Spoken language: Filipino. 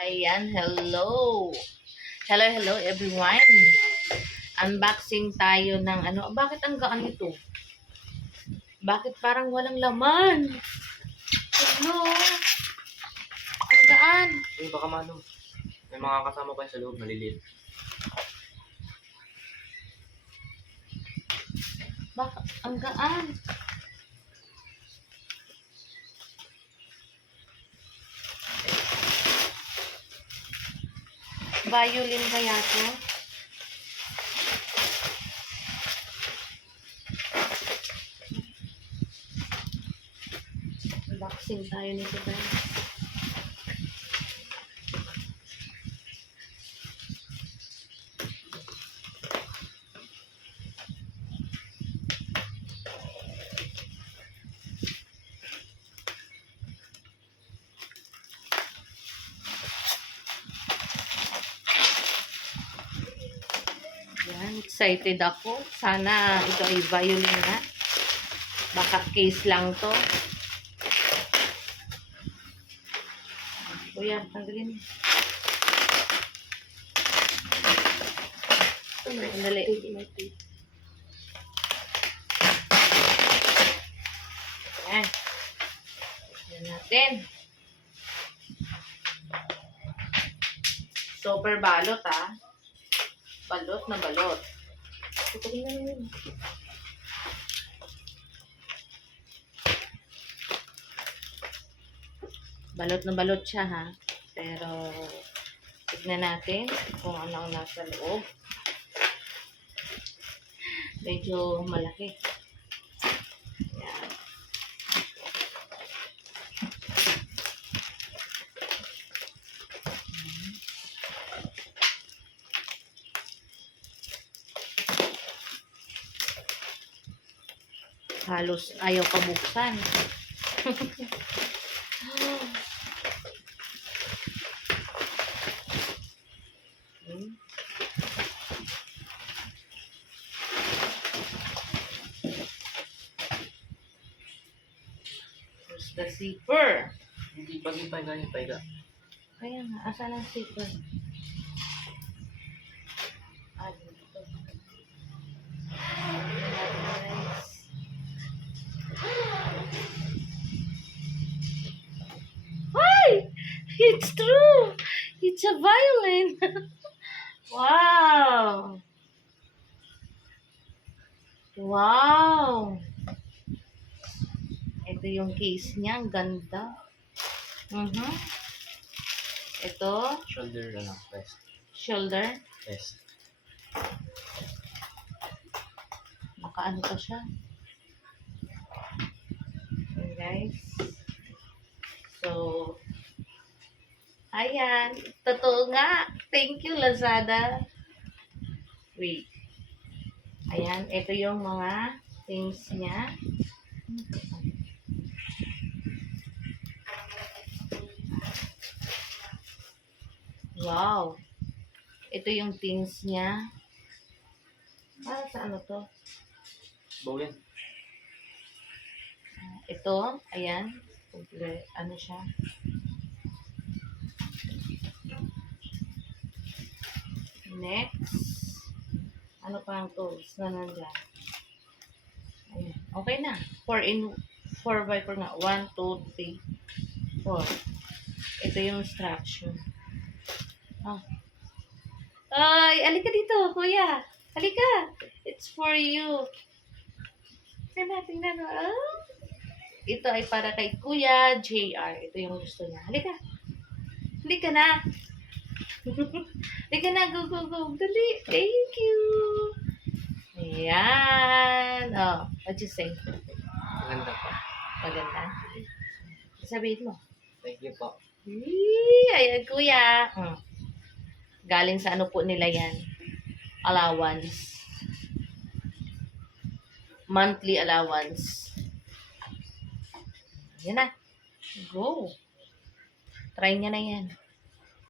Ayan, hello. Hello everyone. Unboxing tayo ng ano. Bakit ang gaan ito? Bakit parang walang laman? Hello. Ang gaan. Baka mano. May mga kasama pa sa loob, maliliit. Bakit ang gaan? Violin kaya to? Unboxing tayo nito guys. Yan, excited ako. Sana ito ay violin nga. Baka case lang to. Kuya, tanggalin. Sandali. Yan. Yan natin. Super balot ah. Balot na balot. Tutuloy na yun. Balot na balot siya ha. Pero tignan natin kung ano ang nasa loob. Medyo malaki. Yan. Halos ayaw pabuksan. Here's the zipper. Hindi pag-ipay ganyan, paiga. Kaya nga, asan ang zipper? Ah, dito. Hi! It's true! It's a violin! Wow! Wow! Ito yung case niya. Ang ganda. Ito, Shoulder, rest. shoulder. Rest. Nakaano pa siya. Okay, guys. So, ayan. Totoo nga. Thank you, Lazada. Wait. Ayan. Ito yung mga things niya. Wow. Ito yung things niya. Para sa ano to? Bowling. Ito. Ayan. Ano siya? Next. Ano pa ang tools na nandyan? Ayan. Okay na. 4x4 nga. 1, 2, 3, 4. Ito yung instruction. Ah. Ay, alika dito, kuya. Halika. It's for you. Tingnan mo. Ah. Ito ay para kay Kuya JR. Ito yung gusto niya. Halika. Halika na. Halika na. Go, go, go. Dali. Thank you. Ayan. Oh, what you say? Maganda pa. Maganda. Sabihin mo. Thank you po. Ayan, kuya. Galing sa ano po nila yan? Allowance. Monthly allowance. Yan na. Go. Try niya na yan.